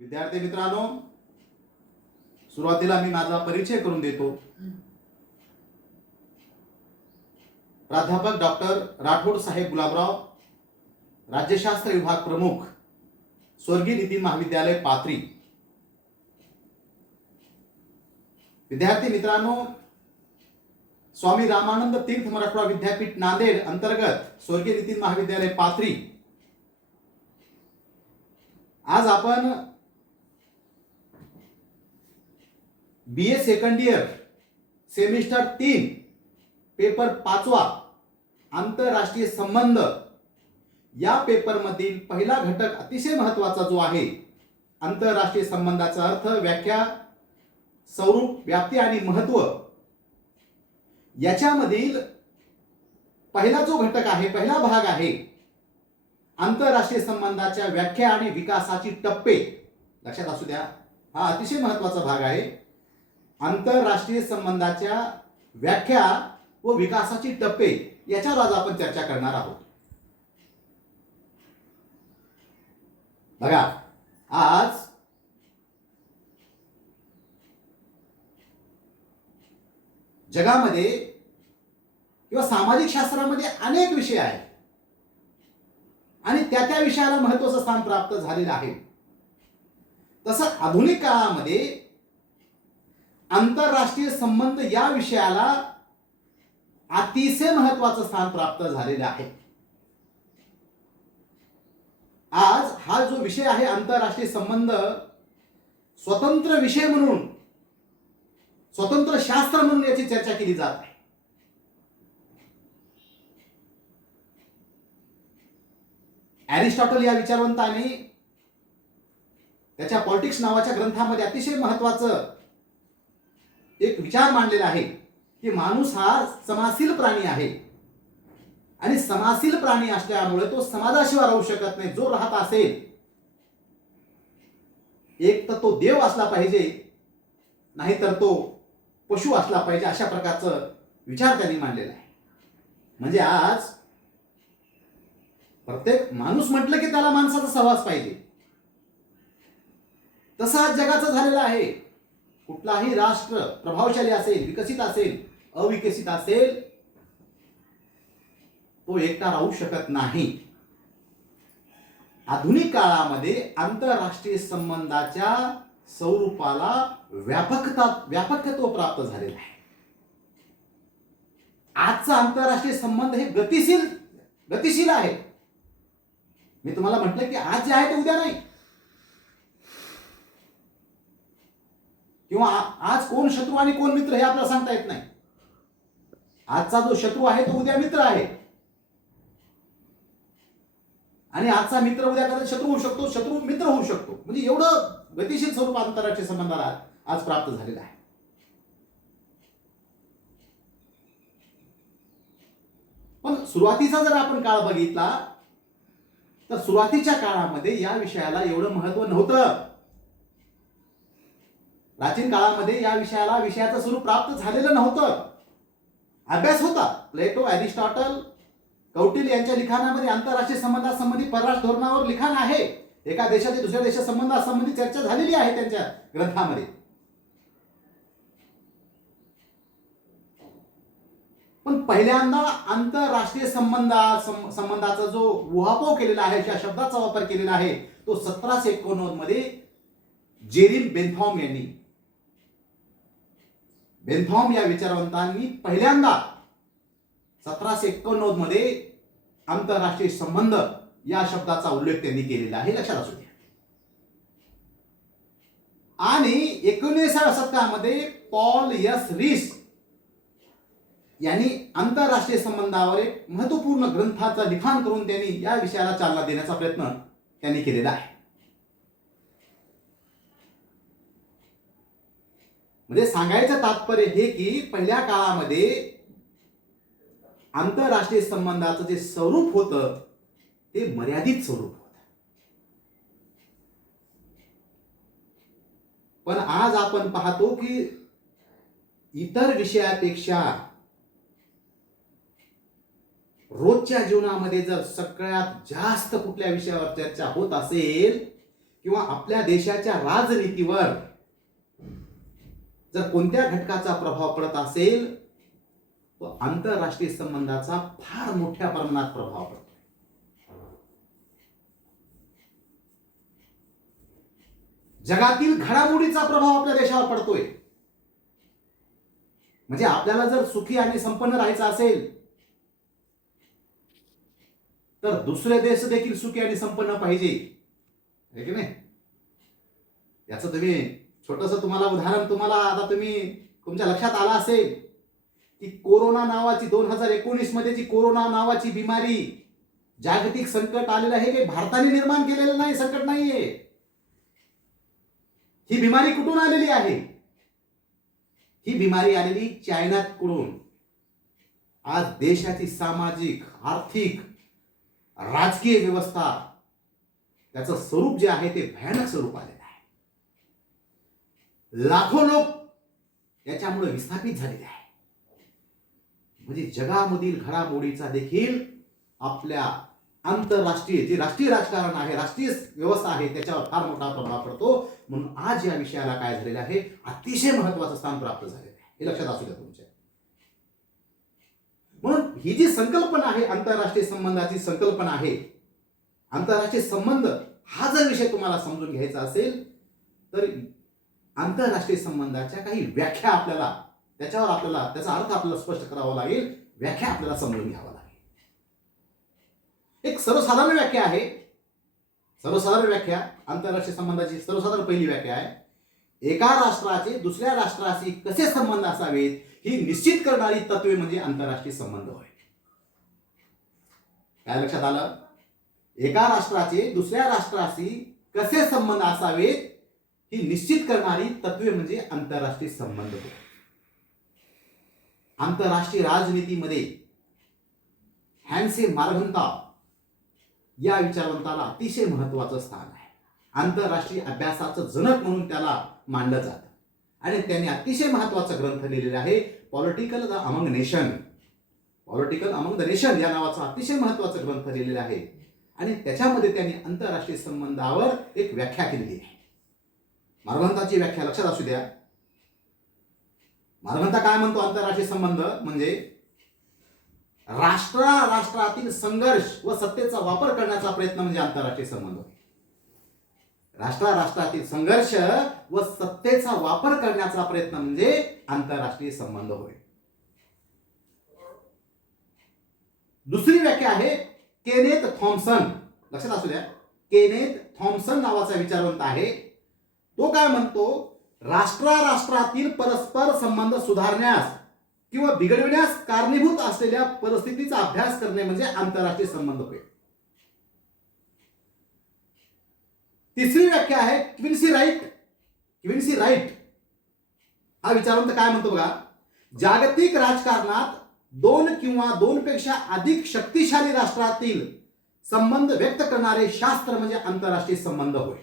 विद्यार्थी मित्रांनो, सुरुवातीला मी माझा परिचय करून देतो. प्राध्यापक डॉक्टर राठोड साहेब गुलाबराव, राज्यशास्त्र विभाग प्रमुख, स्वर्गीय नितीन महाविद्यालय पाथरी. विद्यार्थी मित्रांनो, स्वामी रामानंद तीर्थ मराठवाडा विद्यापीठ नांदेड अंतर्गत स्वर्गीय नितीन महाविद्यालय पाथरी. आज आपण BA second year semester 3 paper 5वा आंतरराष्ट्रीय संबंध या पेपर मधील पहिला घटक अतिशय महत्त्वाचा जो आहे, आंतरराष्ट्रीय संबंधाचा अर्थ, व्याख्या, स्वरूप, व्याप्ती आणि महत्त्व, याच्यामधील पहिला जो घटक आहे, पहिला भाग आहे आंतरराष्ट्रीय संबंधाच्या व्याख्या आणि विकासाची टप्पे. लक्षात असू द्या, हा अतिशय महत्त्वाचा भाग आहे. आंतरराष्ट्रीय संबंधाच्या व्याख्या व विकासाची टप्पे याच्यावर आज आपण चर्चा करणार आहोत. बघा, आज जगामध्ये किंवा सामाजिक शास्त्रामध्ये अनेक विषय आहेत आणि त्या विषयाला महत्त्वाचं स्थान प्राप्त झालेलं आहे. तसं आधुनिक काळामध्ये आंतरराष्ट्रीय संबंध या विषयाला अतिशय महत्त्वाचं स्थान प्राप्त झालेलं आहे. आज हा जो विषय आहे आंतरराष्ट्रीय संबंध, स्वतंत्र विषय म्हणून, स्वतंत्र शास्त्र म्हणून याची चर्चा केली जात आहे. अरिस्टॉटल या विचारवंताने त्याच्या पॉलिटिक्स नावाच्या ग्रंथामध्ये अतिशय महत्त्वाचं एक विचार मांडलेला आहे की माणूस हा समाशील प्राणी आहे आणि समाशील प्राणी असल्यामुळे तो समाजाशिवाय राहू शकत नाही. जो राहत असेल, एक तर तो देव असला पाहिजे, नाहीतर तो पशु असला पाहिजे, अशा प्रकारचं विचार त्यांनी मांडलेला आहे. म्हणजे आज प्रत्येक माणूस म्हटलं की त्याला माणसाचा सहवास पाहिजे. तसं आज जगाचं झालेलं आहे. कुठलाही राष्ट्र प्रभावशाली असेल, विकसित असेल, अविकसित असेल, तो एकटा राहू शकत नाही. आधुनिक काळामध्ये आंतरराष्ट्रीय संबंधाच्या स्वरूपाला व्यापकत्व प्राप्त झालेलं आहे. आजचा आंतरराष्ट्रीय संबंध हे गतिशील आहे. मी तुम्हाला म्हटलं की आज जे आहे ते उद्या नाही, किंवा आज कोण शत्रू आणि कोण मित्र हे आपल्याला सांगता येत नाही. आजचा जो शत्रू आहे तो उद्या मित्र आहे, आणि आजचा मित्र उद्या कदाचित शत्रू होऊ शकतो, शत्रू मित्र होऊ शकतो. म्हणजे एवढं गतिशील स्वरूप आंतरराष्ट्रीय संबंधाला आज प्राप्त झालेलं आहे. पण सुरुवातीचा जर आपण काळ बघितला तर सुरुवातीच्या काळामध्ये या विषयाला एवढं महत्त्व नव्हतं. प्राचीन काळामध्ये या विषयाचं स्वरूप प्राप्त झालेलं नव्हतं. अभ्यास होता. प्लेटो, अरिस्टॉटल, कौटिल्य यांच्या लिखाणामध्ये आंतरराष्ट्रीय संबंधासंबंधी परराष्ट्र धोरणावर लिखाण आहे. एका देशाचे दुसऱ्या देशा संबंधासंबंधी चर्चा झालेली आहे त्यांच्या ग्रंथामध्ये. पण पहिल्यांदा आंतरराष्ट्रीय संबंधाचा जो उहापोह केलेला आहे, ज्या शब्दाचा वापर केलेला आहे, तो 1789 मध्ये जेरिम बेनथॉम या विचारवंतांनी पहिल्यांदा 1789 मध्ये आंतरराष्ट्रीय संबंध या शब्दाचा उल्लेख त्यांनी केलेला आहे. लक्षात असू द्या. आणि 19व्या शतकामध्ये पॉल एस रीस यांनी आंतरराष्ट्रीय संबंधावर एक महत्वपूर्ण ग्रंथाचं लिखाण करून त्यांनी या विषयाला चालना देण्याचा प्रयत्न त्यांनी केलेला आहे. म्हणजे सांगायचं तात्पर्य हे की पहिल्या काळामध्ये आंतरराष्ट्रीय संबंधाचं जे स्वरूप होतं ते मर्यादित स्वरूप होतं. पण आज आपण पाहतो की इतर विषयापेक्षा रोजच्या जीवनामध्ये जर सगळ्यात जास्त कुठल्या विषयावर चर्चा होत असेल किंवा आपल्या देशाच्या राजनीतीवर जर कोणत्या घटकाचा प्रभाव पडत असेल तो आंतरराष्ट्रीय संबंधाचा फार मोठ्या प्रमाणात प्रभाव पडतो. जगातील घडामोडीचा प्रभाव आपल्या देशावर पडतोय. म्हणजे आपल्याला जर सुखी आणि संपन्न राहायचं असेल तर दुसरे देश देखील सुखी आणि संपन्न पाहिजे, आहे की नाही? याचं तुम्ही छोटंसं तुम्हाला उदाहरण तुम्हाला आता तुमच्या लक्षात आलं असेल की कोरोना नावाची 2019 मध्ये जी कोरोना नावाची बिमारी जागतिक संकट आलेलं आहे हे भारताने निर्माण केलेलं नाही, संकट नाहीये. ही बिमारी कुठून आलेली आहे? ही बिमारी आलेली चायनाकडून. आज देशाची सामाजिक, आर्थिक, राजकीय व्यवस्था त्याचं स्वरूप जे आहे ते भयानक स्वरूप आलेलं आहे. लाखो लोक याच्यामुळे विस्थापित झालेले आहे. म्हणजे जगामधील घडामोडीचा देखील आपल्या आंतरराष्ट्रीय जे राष्ट्रीय राजकारण आहे, राष्ट्रीय व्यवस्था आहे त्याच्यावर फार मोठा प्रभाव पडतो. म्हणून आज या विषयाला काय झालेलं आहे, अतिशय महत्वाचं स्थान प्राप्त झालेलं आहे. हे लक्षात असू द्या तुमच्या. म्हणून ही जी संकल्पना आहे, आंतरराष्ट्रीय संबंधाची संकल्पना आहे, आंतरराष्ट्रीय संबंध हा जर विषय तुम्हाला समजून घ्यायचा असेल तर आंतरराष्ट्रीय संबंधाच्या काही व्याख्या आपल्याला त्याचा अर्थ आपल्याला स्पष्ट करावा लागेल, व्याख्या आपल्याला समजून घ्यावा लागेल. एक सर्वसाधारण व्याख्या आहे, सर्वसाधारण व्याख्या आंतरराष्ट्रीय संबंधाची सर्वसाधारण पहिली व्याख्या आहे, एका राष्ट्राचे दुसऱ्या राष्ट्राशी कसे संबंध असावेत ही निश्चित करणारी तत्वे म्हणजे आंतरराष्ट्रीय संबंध होय. काय लक्षात आलं? एका राष्ट्राचे दुसऱ्या राष्ट्राशी कसे संबंध असावेत ही निश्चित करणारी तत्वे म्हणजे आंतरराष्ट्रीय संबंध होय. आंतरराष्ट्रीय राजनीतीमध्ये हॅन्से मार्गंटाव या विचारवंताला अतिशय महत्वाचं स्थान आहे. आंतरराष्ट्रीय अभ्यासाचं जनक म्हणून त्याला मानलं जातं आणि त्यांनी अतिशय महत्वाचा ग्रंथ लिहिलेला आहे, political among nation. Political among the nation या नावाचा अतिशय महत्वाचा ग्रंथ लिहिलेला आहे आणि त्याच्यामध्ये त्यांनी आंतरराष्ट्रीय संबंधावर एक व्याख्या केलेली आहे. मार्गंटाची व्याख्या लक्षात असू द्या. मार्गंटा काय म्हणतो? आंतरराष्ट्रीय संबंध म्हणजे राष्ट्रातील संघर्ष व सत्तेचा वापर करण्याचा प्रयत्न म्हणजे आंतरराष्ट्रीय संबंध होय. राष्ट्रातील संघर्ष व सत्तेचा वापर करण्याचा प्रयत्न म्हणजे आंतरराष्ट्रीय संबंध होय. दुसरी व्याख्या आहे केनेथ थॉम्सन. लक्षात असू द्या, केनेथ थॉम्सन नावाचा विचारवंत आहे. तो काय म्हणतो? राष्ट्रातील परस्पर संबंध सुधारण्यास किंवा बिघडविण्यास कारणीभूत असलेल्या परिस्थितीचा अभ्यास करणे म्हणजे आंतरराष्ट्रीय संबंध होय. तिसरी व्याख्या आहे क्विन्सी राईट. क्विन्सी राईट हा विचारवंत काय म्हणतो बघा, जागतिक राजकारणात दोन किंवा दोनपेक्षा अधिक शक्तिशाली राष्ट्रातील संबंध व्यक्त करणारे शास्त्र म्हणजे आंतरराष्ट्रीय संबंध होय.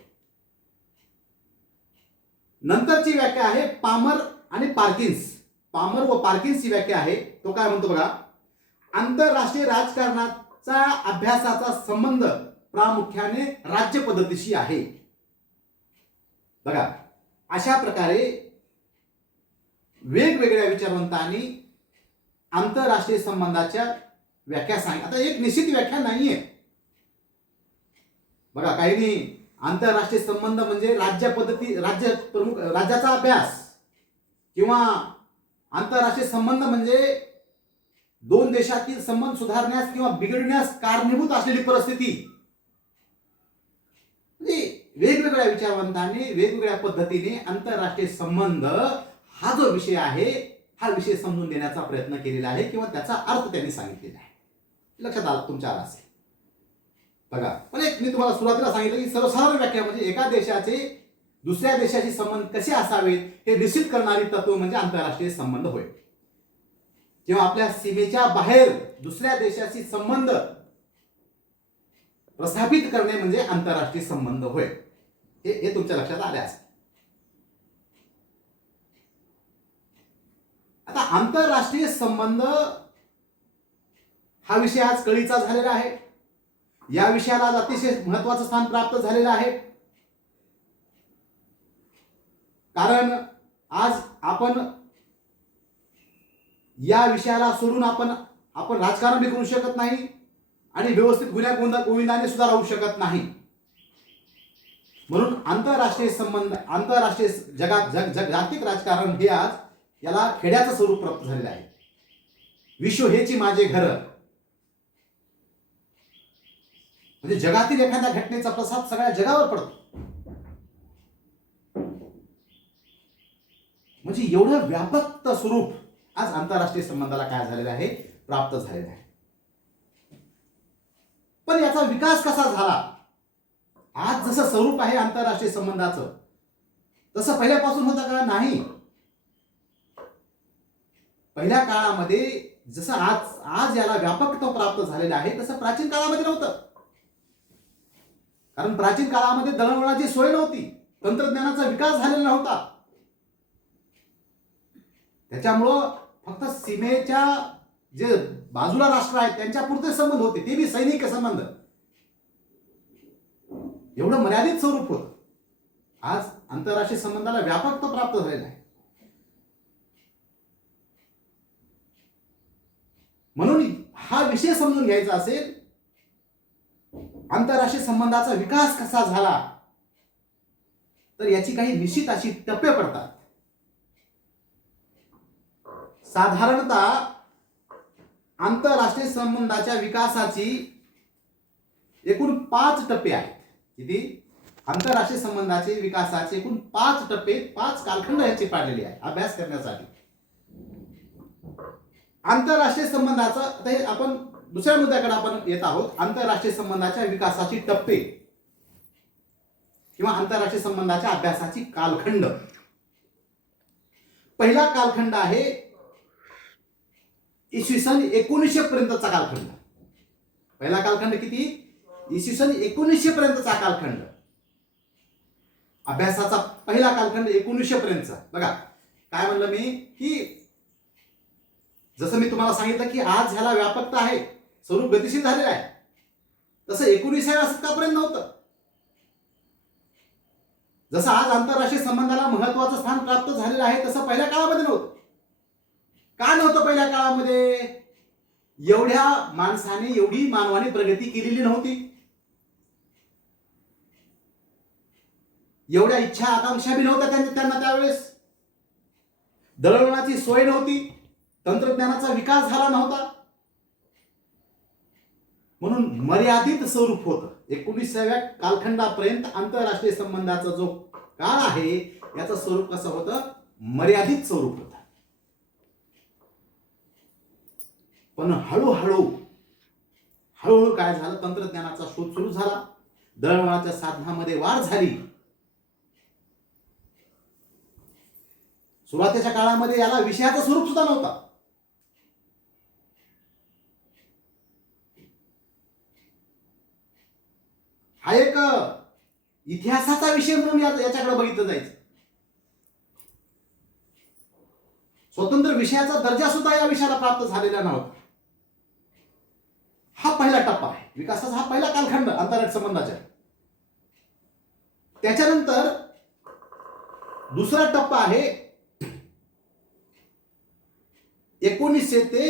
नंतरची व्याख्या आहे पामर आणि पार्किन्स. पामर व पार्किन्स ही व्याख्या आहे. तो काय म्हणतो बघा, आंतरराष्ट्रीय राजकारणाचा अभ्यासाचा संबंध प्रामुख्याने राज्य पद्धतीशी आहे. बघा, अशा प्रकारे वेगवेगळ्या विचारवंतांनी आंतरराष्ट्रीय संबंधाच्या व्याख्या सांगितल्या. आता एक निश्चित व्याख्या नाहीये बघा. काहींनी आंतरराष्ट्रीय संबंध म्हणजे राज्य पद्धती, राज्याचा अभ्यास किंवा आंतरराष्ट्रीय संबंध म्हणजे दोन देशातील संबंध सुधारण्यास किंवा बिघडण्यास कारणीभूत असलेली परिस्थिती. वेगवेगळ्या विचारवंतांनी वेगवेगळ्या पद्धतीने आंतरराष्ट्रीय संबंध हा जो विषय आहे हा विषय समजून देण्याचा प्रयत्न केलेला आहे किंवा त्याचा अर्थ त्यांनी सांगितलेला आहे. लक्षात आलं तुमच्या आलं असेल बघा. म्हणजे मी तुम्हाला सुरुवातीला सांगितलं की सर्वसाधारण व्याख्या म्हणजे एका देशाचे दुसऱ्या देशाशी संबंध कसे असावेत हे निश्चित करणारी तत्व म्हणजे आंतरराष्ट्रीय संबंध होय. जेव्हा आपल्या सीमेच्या बाहेर दुसऱ्या देशाशी संबंध प्रस्थापित करणे म्हणजे आंतरराष्ट्रीय संबंध होय. हे तुमच्या लक्षात आले असेल. आता आंतरराष्ट्रीय संबंध हा विषय आज कळीचा झालेला आहे. या विषयाला आज अतिशय महत्वाचं स्थान प्राप्त झालेलं आहे. कारण आज आपण या विषयाला सोडून आपण राजकारण बी करू शकत नाही आणि व्यवस्थित गोविंदाने सुद्धा राहू शकत नाही. म्हणून आंतरराष्ट्रीय संबंध, आंतरराष्ट्रीय जागतिक राजकारण हे आज याला खेड्याचं स्वरूप प्राप्त झालेलं आहे. विश्व हेची माझे घर, म्हणजे जगातील एखाद्या घटनेचा प्रसाद सगळ्या जगावर पडतो. म्हणजे एवढं व्यापक स्वरूप आज आंतरराष्ट्रीय संबंधाला काय झालेलं आहे, प्राप्त झालेलं आहे. पण याचा विकास कसा झाला? आज जसं स्वरूप आहे आंतरराष्ट्रीय संबंधाचं तसं पहिल्यापासून होतं का? नाही. पहिल्या काळामध्ये जसं आज याला व्यापकता प्राप्त झालेलं आहे तसं प्राचीन काळामध्ये नव्हतं. कारण प्राचीन काळामध्ये दळणवळणाची सोय नव्हती, तंत्रज्ञानाचा विकास झालेला नव्हता. त्याच्यामुळं फक्त सीमेच्या जे बाजूला राष्ट्र आहेत त्यांच्या पुरते संबंध होते, ते बी सैनिक संबंध. एवढं मर्यादित स्वरूप होतं. आज आंतरराष्ट्रीय संबंधाला व्यापकता प्राप्त झालेला आहे. म्हणून हा विषय समजून घ्यायचा असेल, आंतरराष्ट्रीय संबंधाचा विकास कसा झाला, तर याची काही निश्चित अशी टप्पे पडतात. साधारणतः आंतरराष्ट्रीय संबंधाच्या विकासाची एकूण 5 टप्पे आहेत. किती? आंतरराष्ट्रीय संबंधाचे विकासाचे एकूण 5 टप्पे, 5 कालखंड याचे पाडलेले आहे अभ्यास करण्यासाठी. आंतरराष्ट्रीय संबंधाचं हे आपण दुसऱ्या मुद्द्याकडे आपण येत आहोत. आंतरराष्ट्रीय संबंधाच्या विकासाची टप्पे किंवा आंतरराष्ट्रीय संबंधाच्या अभ्यासाची कालखंड. पहिला कालखंड आहे इसवी सन 1900 पर्यंतचा कालखंड. पहिला कालखंड किती? इसवी सन 1900 पर्यंतचा कालखंड. अभ्यासाचा पहिला कालखंड 1900 पर्यंतचा. बघा काय म्हणलं मी, की जसं मी तुम्हाला सांगितलं की आज ह्याला व्यापकता आहे, स्वरूप गतिशील झालेलं आहे, तसं 19व्या शतकापर्यंत नव्हतं. जसं आज आंतरराष्ट्रीय संबंधाला महत्वाचं स्थान प्राप्त झालेलं आहे तसं पहिल्या काळामध्ये नव्हतं. का नव्हतं पहिल्या काळामध्ये? एवढ्या माणसाने, एवढी मानवाने प्रगती केलेली नव्हती. एवढ्या इच्छा आकांक्षा बी नव्हत्या त्यांना त्यावेळेस. दळणवळणाची सोय नव्हती, तंत्रज्ञानाचा विकास झाला नव्हता. म्हणून मर्यादित स्वरूप होतं. 19व्या कालखंडापर्यंत आंतरराष्ट्रीय संबंधाचा जो काळ आहे याचं स्वरूप कसं होतं? मर्यादित स्वरूप होतं. पण हळूहळू काय झालं? तंत्रज्ञानाचा शोध सुरू झाला, दळणवळणाच्या साधनामध्ये वाढ झाली. सुरुवातीच्या काळामध्ये याला विषयाचं स्वरूप सुद्धा नव्हता. हा एक इतिहासाचा विषय म्हणून याच्याकडे बघितलं जायचं. स्वतंत्र विषयाचा दर्जा सुद्धा या विषयाला प्राप्त झालेला नव्हता. हा पहिला टप्पा आहे विकासाचा, हा पहिला कालखंड आंतरराष्ट्रीय संबंधाचा. त्याच्यानंतर दुसरा टप्पा आहे 1900 ते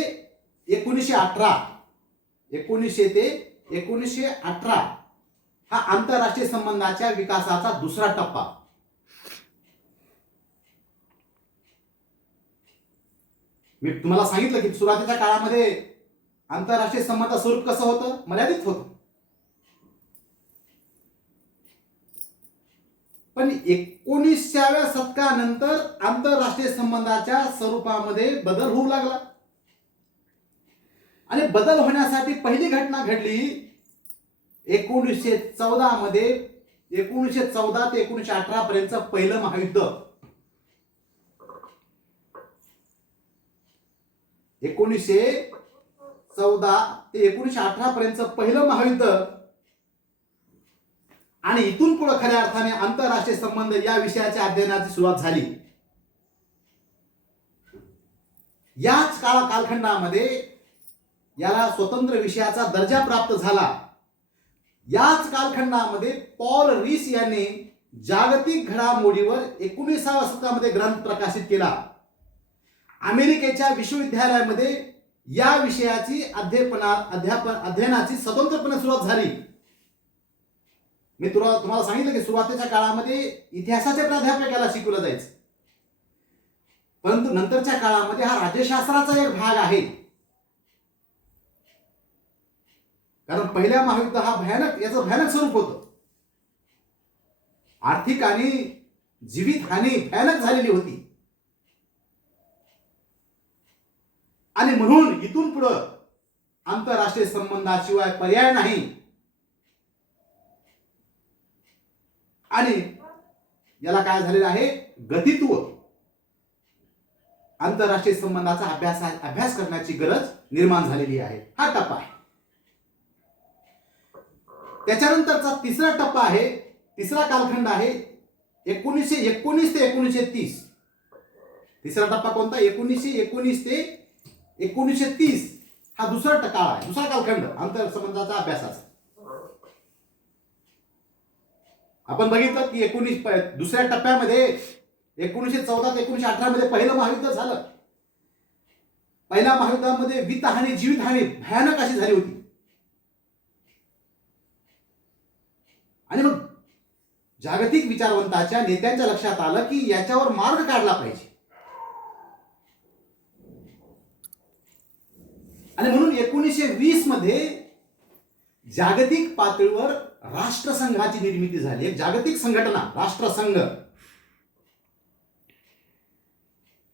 1918. 1900 ते 1918 हा आंतरराष्ट्रीय संबंधाच्या विकासाचा दुसरा टप्पा. मी तुम्हाला सांगितलं की सुरुवातीच्या काळामध्ये आंतरराष्ट्रीय संबंध स्वरूप कसं होतं? मर्यादित होतं. पण 19व्या शतकानंतर आंतरराष्ट्रीय संबंधाच्या स्वरूपामध्ये बदल होऊ लागला. आणि बदल होण्यासाठी पहिली घटना घडली 1914 मध्ये. 1914 ते 1918 पर्यंतचं पहिलं महायुद्ध. 1914 ते 1918 पर्यंतचं पहिलं महायुद्ध. आणि इथून पुढे खऱ्या अर्थाने आंतरराष्ट्रीय संबंध या विषयाच्या अध्ययनाची सुरुवात झाली. याच कालखंडामध्ये याला स्वतंत्र विषयाचा दर्जा प्राप्त झाला. याच कालखंडामध्ये पॉल रीस यांनी जागतिक घडामोडीवर 19व्या शतकामध्ये ग्रंथ प्रकाशित केला. अमेरिकेच्या विश्वविद्यालयामध्ये या विषयाची अध्ययनाची स्वतंत्रपणे सुरुवात झाली. मी तुम्हाला सांगितलं की सुरुवातीच्या काळामध्ये इतिहासाच्या प्राध्यापकाला शिकवलं जायचं, परंतु नंतरच्या काळामध्ये हा राज्यशास्त्राचा एक भाग आहे. कारण पहिल्या महायुद्ध याचं भयानक स्वरूप होतं. आर्थिक आणि जीवित हानी भयानक झालेली होती. आणि म्हणून इथून पुढं आंतरराष्ट्रीय संबंधाशिवाय पर्याय नाही. आणि याला काय झालेलं आहे, गतित्व. आंतरराष्ट्रीय संबंधाचा अभ्यास करण्याची गरज निर्माण झालेली आहे. हा टप्पा आहे. त्याच्यानंतरचा तिसरा टप्पा आहे, तिसरा कालखंड आहे 1919 ते 1930. तिसरा टप्पा कोणता? 1919 ते 1930 हा दुसरा काळ आहे, दुसरा कालखंड आंतरसंबंधाचा अभ्यासाचा. आपण बघितलं की दुसऱ्या टप्प्यामध्ये 1914 ते 1918 मध्ये पहिलं महायुद्ध झालं. पहिल्या महायुद्धामध्ये वित्तहानी जीवितहानी भयानक अशी झाली होती. आणि मग जागतिक विचारवंताच्या नेत्यांच्या लक्षात आलं की याच्यावर मार्ग काढला पाहिजे. आणि म्हणून 1920 मध्ये जागतिक पातळीवर राष्ट्रसंघाची निर्मिती झाली. एक जागतिक संघटना राष्ट्रसंघ.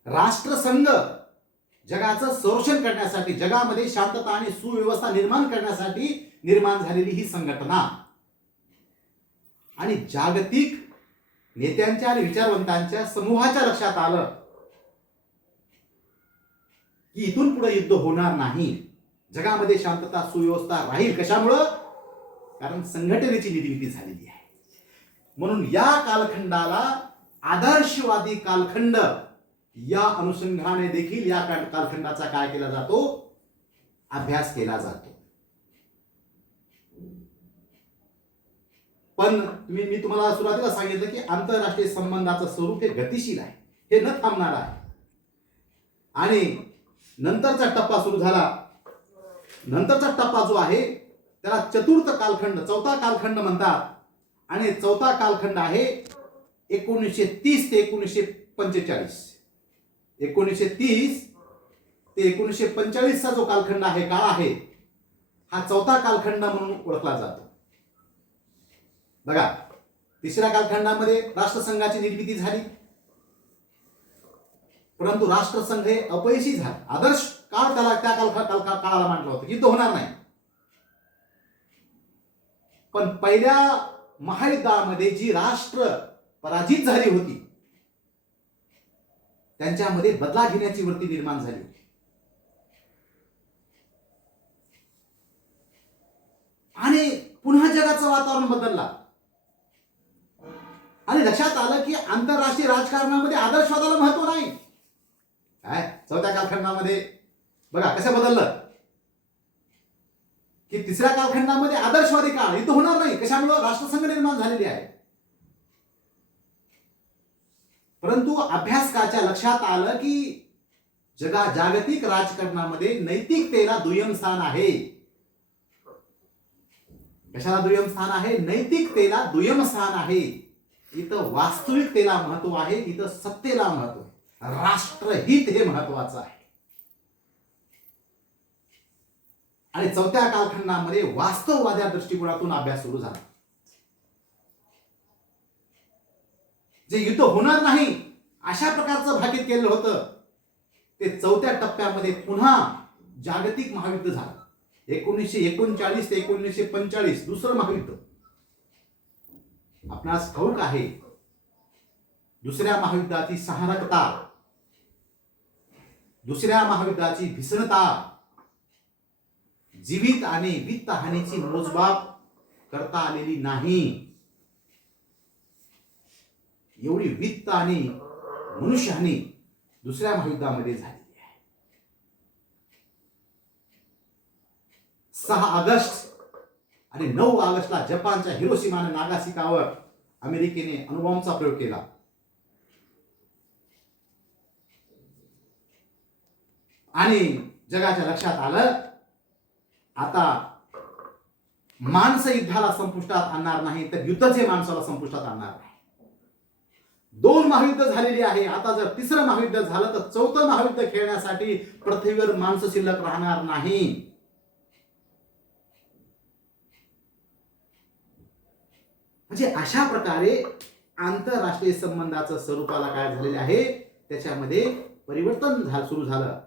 राष्ट्रसंघ जगाचं संरक्षण करण्यासाठी, जगामध्ये शांतता आणि सुव्यवस्था निर्माण करण्यासाठी निर्माण झालेली ही संघटना. आणि जागतिक नेत्यांच्या आणि विचारवंतांच्या समूहाच्या लक्षात आलं की इथून पुढे युद्ध होणार नाही, जगामध्ये शांतता सुव्यवस्था राहील. कशामुळं? कारण संघटनेची निर्मिती झालेली आहे. म्हणून या कालखंडाला आदर्शवादी कालखंड या अनुषंगाने देखील या कालखंडाचा काय केला जातो? अभ्यास केला जातो. पण मी तुम्हाला सुरुवातीला सांगितलं की आंतरराष्ट्रीय संबंधाचं स्वरूप हे गतिशील आहे, हे न थांबणार आहे. आणि नंतरचा टप्पा सुरू झाला. नंतरचा टप्पा जो आहे त्याला चतुर्थ कालखंड, चौथा कालखंड म्हणतात. आणि चौथा कालखंड आहे 1930 ते 1945. 1930 ते 1945 चा जो कालखंड आहे, काळ आहे, हा चौथा कालखंड म्हणून ओळखला जातो. बघा, तिसऱ्या कालखंडामध्ये राष्ट्रसंघाची निर्मिती झाली, परंतु राष्ट्रसंघ हे अपयशी झाले. आदर्श काळ त्याला त्या काळाला म्हटलं होतं, युद्ध होणार नाही. पण पहिल्या महायुद्धामध्ये जी राष्ट्र पराजित झाली होती त्यांच्यामध्ये बदला घेण्याची वृत्ती निर्माण झाली होती. आणि पुन्हा जगाचं वातावरण बदलला. आणि लक्षात आलं की आंतरराष्ट्रीय राजकारणामध्ये आदर्शवादाला महत्व नाही. काय चौथ्या कालखंडामध्ये बघा कसं बदललं की तिसऱ्या कालखंडामध्ये आदर्शवादी काळ, युद्ध होणार नाही. कशामुळे? राष्ट्रसंघ निर्माण झालेली आहे. परंतु अभ्यासकाच्या लक्षात आलं की जागतिक राजकारणामध्ये नैतिकतेला दुय्यम स्थान आहे. कशाला दुय्यम स्थान आहे? नैतिकतेला दुय्यम स्थान आहे. इथं वास्तविकतेला महत्व आहे, इथं सत्तेला महत्व आहे, राष्ट्रहित हे महत्वाचं आहे. आणि चौथ्या कालखंडामध्ये वास्तववाद्या दृष्टिकोनातून अभ्यास सुरू झाला. जे युद्ध होणार नाही अशा प्रकारचं भाकीत केलं होतं ते चौथ्या टप्प्यामध्ये पुन्हा जागतिक महायुद्ध झालं. 1939 ते 1945 दुसरं महायुद्ध. आपणास ठाऊक आहे दुसऱ्या महायुद्धाची सहानकता, दुसऱ्या महायुद्धाची भीषणता, जीवित आणि वित्त हानीची मोजमाप करता आलेली नाही. एवढी वित्त आणि मनुष्यहानी दुसऱ्या महायुद्धामध्ये झालेली आहे. 6 ऑगस्ट आणि 9 ऑगस्टला जपानच्या हिरोशिमा आणि नागासाकीवर अमेरिकेने अणुबॉम्बचा प्रयोग केला. आणि जगाच्या लक्षात आलं आता माणसं युद्धाला संपुष्टात आणणार नाही तर युद्धच हे माणसाला संपुष्टात आणणार नाही. 2 महायुद्ध झालेली आहे. आता जर 3रं महायुद्ध झालं तर 4थं महायुद्ध खेळण्यासाठी पृथ्वीवर माणसं शिल्लक राहणार नाही. म्हणजे अशा प्रकारे आंतरराष्ट्रीय संबंधाचं स्वरूपाला काय झालेले आहे त्याच्यामध्ये परिवर्तन सुरू झालं.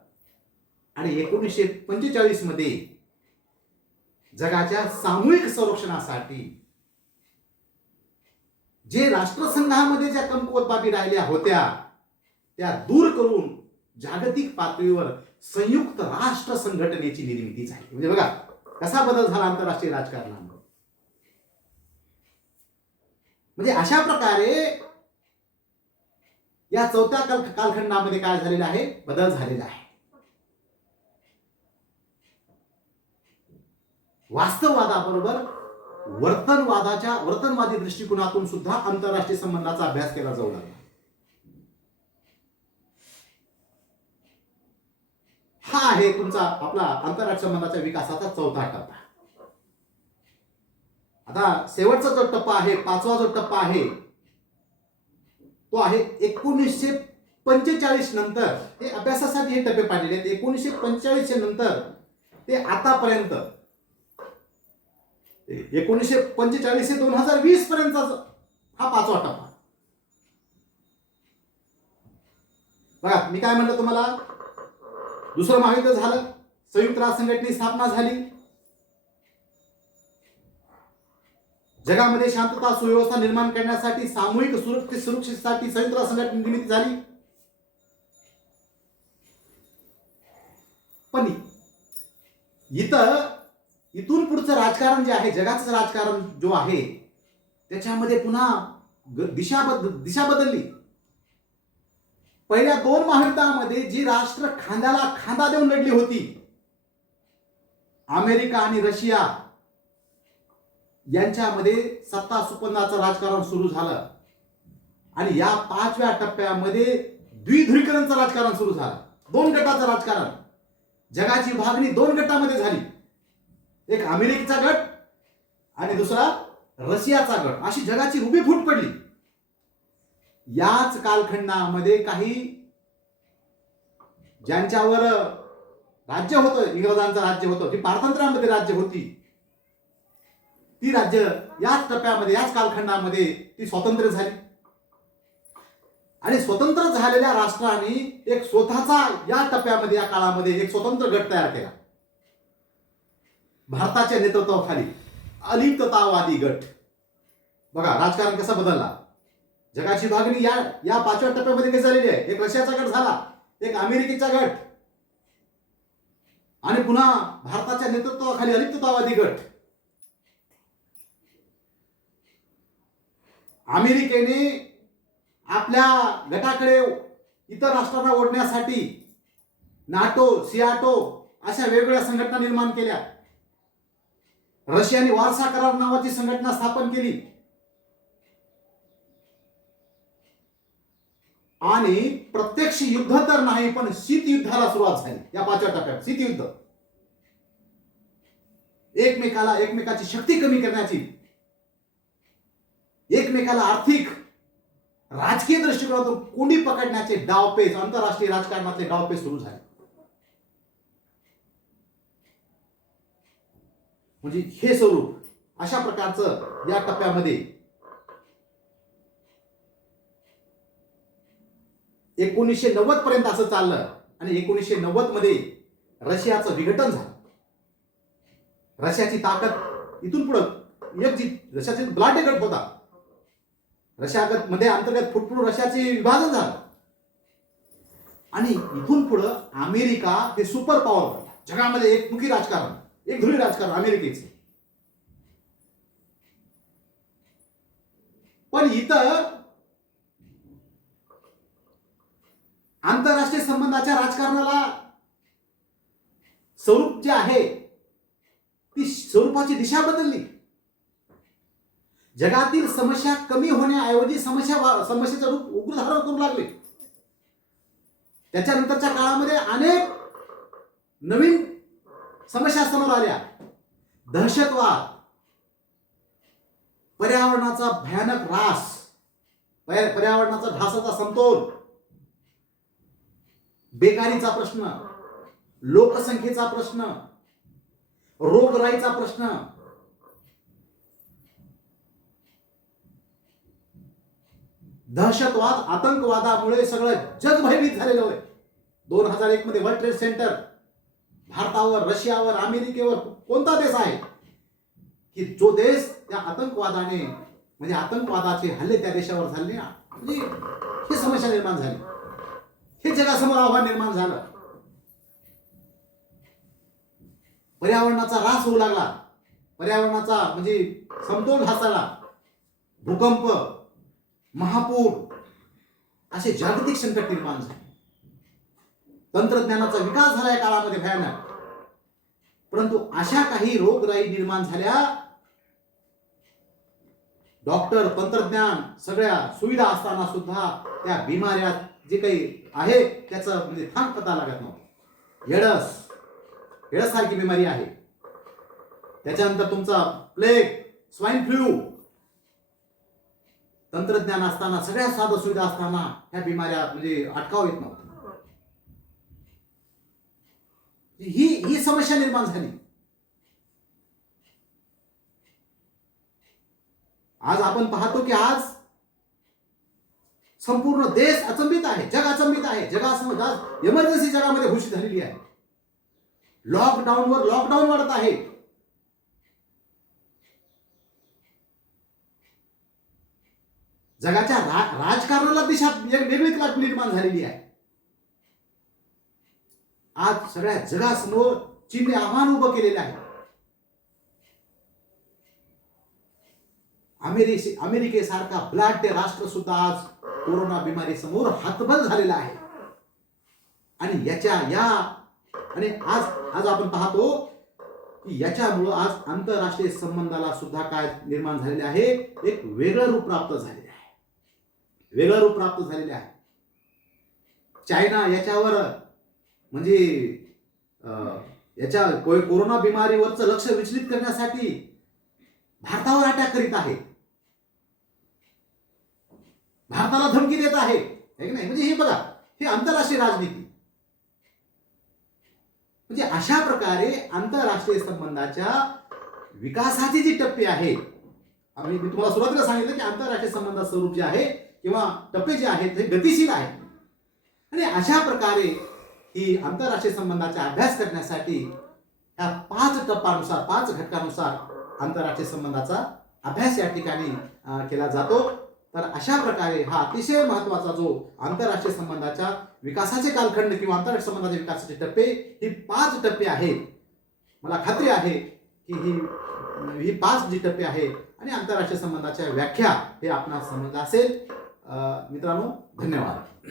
आणि 1945 मध्ये जगाच्या सामूहिक संरक्षणासाठी जे राष्ट्रसंघामध्ये ज्या कमकुवत बाबी राहिल्या होत्या त्या दूर करून जागतिक पातळीवर संयुक्त राष्ट्र संघटनेची निर्मिती झाली. म्हणजे बघा कसा बदल झाला आंतरराष्ट्रीय राजकारणामध्ये. म्हणजे अशा प्रकारे या 4थ्या कालखंडामध्ये काय झालेलं आहे बदल झालेला आहे. वास्तववादाबरोबर वर्तनवादी दृष्टिकोनातून सुद्धा आंतरराष्ट्रीय संबंधाचा अभ्यास केला जाऊ लागला. हा आहे तुमचा आपला आंतरराष्ट्रीय संबंधाच्या विकासाचा 4था टप्पा. आता शेवटचा जो टप्पा आहे 5वा जो टप्पा आहे तो आहे 1945 नंतर. हे अभ्यासासाठी हे टप्पे पाडलेले आहेत. 1945 नंतर ते आतापर्यंत 1945 ते 2020 पर्यंतचा हा 5वा टप्पा. बघा मी काय म्हणलं तुम्हाला 2रं महायुद्ध झालं, संयुक्त राष्ट्र संघटनेची स्थापना झाली, जगामध्ये शांतता सुव्यवस्था निर्माण करण्यासाठी सामूहिक सुरक्षेसाठी संयुक्त राष्ट्र संघटनेची निर्मिती झाली. पण इथून पुढचं राजकारण जे आहे जगाचं राजकारण जो आहे त्याच्यामध्ये पुन्हा दिशा बदलली. पहिल्या 2 महायुद्धामध्ये जी राष्ट्र खांद्याला खांदा देऊन लढली होती अमेरिका आणि रशिया यांच्यामध्ये सत्ता सुपन्नाचं राजकारण सुरू झालं. आणि या 5व्या टप्प्यामध्ये द्विध्रुवीकरणचं राजकारण सुरू झालं. 2 गटाचं राजकारण. जगाची विभागणी 2 गटामध्ये झाली. एक अमेरिकेचा गट आणि दुसरा रशियाचा गट. अशी जगाची उभी फूट पडली. याच कालखंडामध्ये काही ज्यांच्यावर राज्य होतं इंग्रजांचं राज्य होतं जी पारतंत्र्यामध्ये राज्य होती ती राज्य याच टप्प्यामध्ये याच कालखंडामध्ये ती स्वतंत्र झाली. आणि स्वतंत्र झालेल्या राष्ट्रांनी एक स्वतःचा या टप्प्यामध्ये या काळामध्ये एक स्वतंत्र गट तयार केला. भारताच्या नेतृत्वाखाली अलिप्ततावादी गट. बघा राजकारण कसा बदलला. जगाची विभागणी या 5व्या टप्प्यामध्ये कशी झालेली आहे. एक रशियाचा गट झाला, एक अमेरिकेचा गट आणि पुन्हा भारताच्या नेतृत्वाखाली अलिप्ततावादी गट. अमेरिकेने आपल्या गटाकडे इतर राष्ट्रांना ओढण्यासाठी नाटो, सियाटो अशा वेगवेगळ्या संघटना निर्माण केल्या. रशियाने वारसा करार नावाची संघटना स्थापन केली. आणि प्रत्यक्ष युद्ध तर नाही पण शीत युद्धाला सुरुवात झाली या 5व्या टप्प्यात. शीत युद्ध एकमेकाची शक्ती कमी करण्याची, एकमेकाला आर्थिक राजकीय दृष्टिकोनातून कोंडी पकडण्याचे डावपेच आंतरराष्ट्रीय राजकारणातले डावपेच सुरू झाले. म्हणजे हे स्वरूप अशा प्रकारचं या टप्प्यामध्ये 1990 पर्यंत असं चाललं. आणि 1990 मध्ये रशियाचं विघटन झालं. रशियाची ताकद इथून पुढं एक जी रशियाची ब्लाड गट होता रशियागत मध्ये अंतर्गत फुटफुट रशियाचे विभाजन झालं. आणि इथून पुढं अमेरिका हे सुपर पॉवर बनला. जगामध्ये एकमुखी राजकारण, एक ध्रुवी राजकारण अमेरिकेचे. पण इथं आंतरराष्ट्रीय संबंधाच्या राजकारणाला स्वरूप जे आहे ती स्वरूपाची दिशा बदलली. जगातील समस्या कमी होण्याऐवजी समस्येचं रूप उग्र धारण करू लागले. त्याच्यानंतरच्या काळामध्ये अनेक नवीन समस्या समोर आल्या. दहशतवाद, पर्यावरणाचा भयानक ऱ्हास, पर्यावरणाचा ढासळता समतोल, बेकारीचा प्रश्न, लोकसंख्येचा प्रश्न, रोगराईचा प्रश्न, दहशतवाद, आतंकवादामुळे सगळं जग भयभीत झालेलं होय. 2001 मध्ये वर्ल्ड ट्रेड सेंटर भारतावर, रशियावर, अमेरिकेवर कोणता देश आहे की जो देश त्या आतंकवादाने म्हणजे आतंकवादाचे हल्ले त्या देशावर झाले ना, म्हणजे ही समस्या निर्माण झाली. हे जगासमोर आव्हान निर्माण झालं. पर्यावरणाचा ऱ्हास होऊ लागला. पर्यावरणाचा म्हणजे समतोल ढासळला. भूकंप, महापूर असे जागतिक संकट निर्माण झाले. तंत्रज्ञानाचा विकास झाला या काळामध्ये भयानक. परंतु अशा काही रोगराई निर्माण झाल्या. डॉक्टर, तंत्रज्ञान, सगळ्या सुविधा असताना सुद्धा त्या बिमाऱ्या जे काही आहे त्याचं म्हणजे थांब पता लागत नव्हतं. एडस सारखी बिमारी आहे. त्याच्यानंतर तुमचा प्लेग, स्वाईन फ्लू, तंत्रज्ञान असताना, सगळ्या साधन सुविधा असताना ह्या बिमाऱ्या म्हणजे अटकाव येत नव्हत्या. ही समस्या निर्माण झाली. आज आपण पाहतो की आज संपूर्ण देश अचंबित आहे, जग अचंबित आहे. जगासमोर आज इमर्जन्सी जगामध्ये घोषित झालेली आहे. लॉकडाऊनवर लॉकडाऊन वाढत आहे. जगाच्या राजकारणाला दिशा वेगळीच निर्माण झालेली आहे. आज सगळ्या जगासमोर चीनने आव्हान उभं केलेलं आहे. अमेरिकेसारखा बलाढ्य राष्ट्र सुद्धा आज कोरोना बिमारी समोर हतबल झालेला आहे. आणि आणि आज आपण पाहतो की याच्यामुळं आज आंतरराष्ट्रीय संबंधाला सुद्धा काय निर्माण झालेले आहे, एक वेगळं रूप प्राप्त झालेले आहे. चायना याच्यावर म्हणजे याच्या कोरोना बिमारीवरचं लक्ष विचलित करण्यासाठी भारतावर अटॅक करीत आहे. भारताला धमकी देत आहे की नाही. म्हणजे हे बघा, हे आंतरराष्ट्रीय राजनीती. म्हणजे अशा प्रकारे आंतरराष्ट्रीय संबंधाच्या विकासाची जी टप्पे आहे, मी तुम्हाला सुरुवातीला सांगितलं की आंतरराष्ट्रीय संबंधाचं स्वरूप जे आहे किंवा टप्पे जे आहेत ते गतिशील आहे. आणि अशा प्रकारे ही आंतरराष्ट्रीय संबंधाचा अभ्यास करण्यासाठी ह्या 5 टप्प्यानुसार, 5 घटकानुसार आंतरराष्ट्रीय संबंधाचा अभ्यास या ठिकाणी केला जातो. तर अशा प्रकारे हा अतिशय महत्त्वाचा जो आंतरराष्ट्रीय संबंधाच्या विकासाचे कालखंड किंवा आंतरराष्ट्रीय संबंधाचे विकासाचे टप्पे, ही 5 टप्पे आहेत. मला खात्री आहे की ही 5 जी टप्पे आहे आणि आंतरराष्ट्रीय संबंधाच्या व्याख्या हे आपणास समजलं असेल. मित्रांनो, धन्यवाद.